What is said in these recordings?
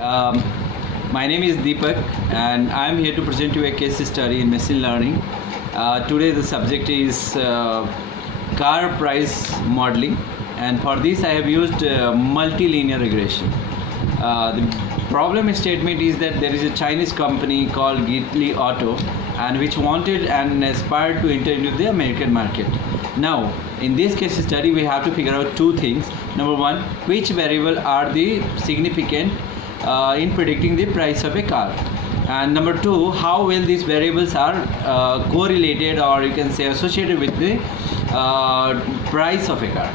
My name is Deepak and I am here to present you a case study in machine learning. Today the subject is car price modeling, and for this I have used multilinear regression. The problem statement is that there is a Chinese company called Li Auto and which wanted and aspired to enter into the American market. Now in this case study we have to figure out two things. Number one, which variable are the significant in predicting the price of a car, and number two, how well these variables are correlated, or you can say associated with the price of a car.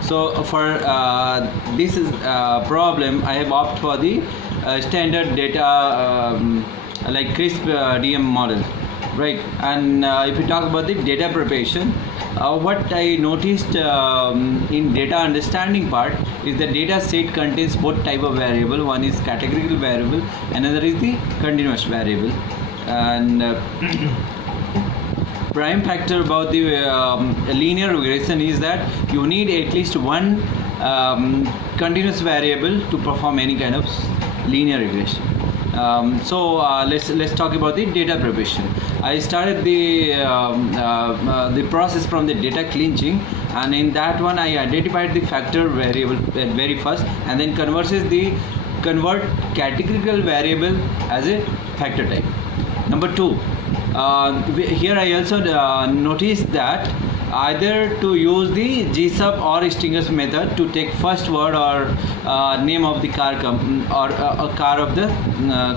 So for this is problem, I have opted for the standard data like crisp DM model, right? And if we talk about the data preparation, what I noticed in data understanding part is the data set contains both type of variable. One is categorical variable, another is the continuous variable. And prime factor about the linear regression is that you need at least one continuous variable to perform any kind of linear regression. So let's talk about the data preparation. I started the process from the data cleansing, and in that one I identified the factor variable at very first, and then convert categorical variable as a factor type. Number two, here I also noticed that either to use the GSUB or extinguish method to take first word or name of the car or car of the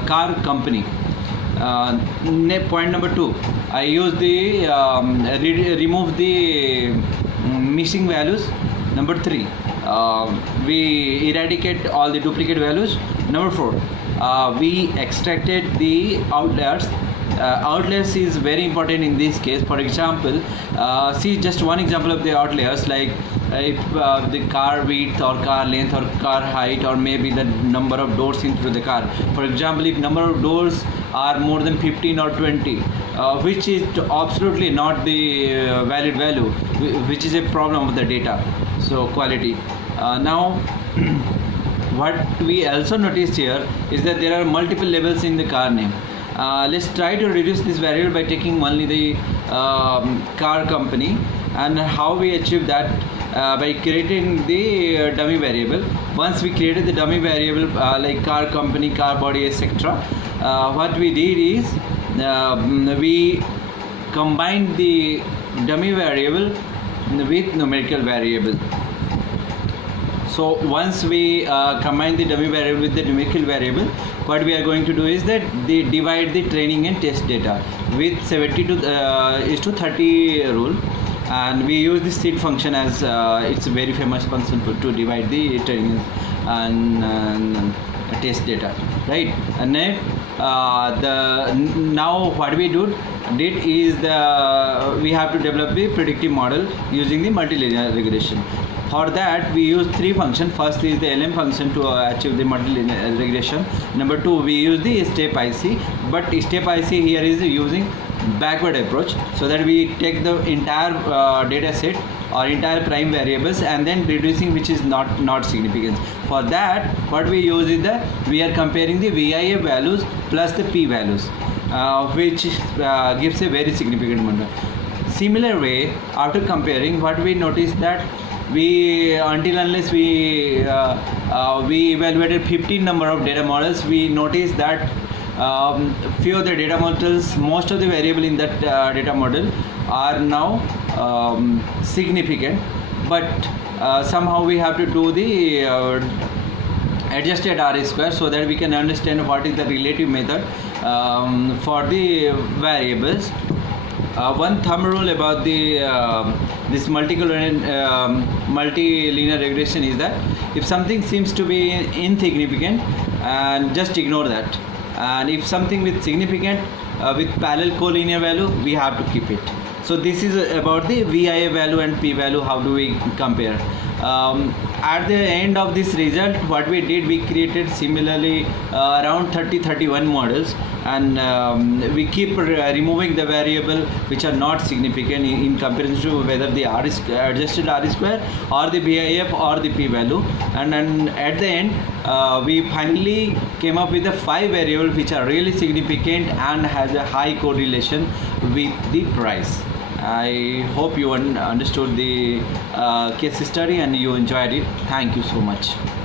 car company. Point number two, I use the remove the missing values. Number three, we eradicate all the duplicate values. Number four, we extracted the outliers. Outliers is very important in this case. For example, see just one example of the outliers, like if the car width or car length or car height, or maybe the number of doors into the car. For example, if number of doors are more than 15 or 20, which is absolutely not the valid value, which is a problem of the data, so quality. Now what we also noticed here is that there are multiple labels in the car name. Let's try to reduce this variable by taking only the car company, and how we achieve that by creating the dummy variable. Once we created the dummy variable like car company, car body, etc., what we did is we combined the dummy variable with numerical variable. So once we combine the dummy variable with the numerical variable, what we are going to do is that they divide the training and test data with 70:30 rule, and we use the seed function as it's a very famous function to divide the training and test data, right? And then now what we did is we have to develop the predictive model using the multilinear regression. For that we use three functions. First is the LM function to achieve the multilinear regression. Number two, we use the step IC, but step IC here is using backward approach, so that we take the entire data set or entire prime variables and then reducing which is not significant. For that, what we use is that we are comparing the VIA values plus the P values, which gives a very significant number. Similar way, after comparing, what we notice that unless we evaluated 15 number of data models, we noticed that few of the data models, most of the variable in that data model are now significant, but somehow we have to do the adjusted R square, so that we can understand what is the relative method for the variables. One thumb rule about the this multilinear regression is that if something seems to be insignificant, and just ignore that, and if something with significant with parallel collinear value, we have to keep it. So this is about the VIA value and P value. How do we compare? at the end of this result, what we did, we created similarly around 31 models, and we keep removing the variable which are not significant in comparison to whether the R is adjusted R square or the BIF or the p-value, and then at the end we finally came up with the 5 variables which are really significant and has a high correlation with the price. I hope you understood the case study and you enjoyed it. Thank you so much.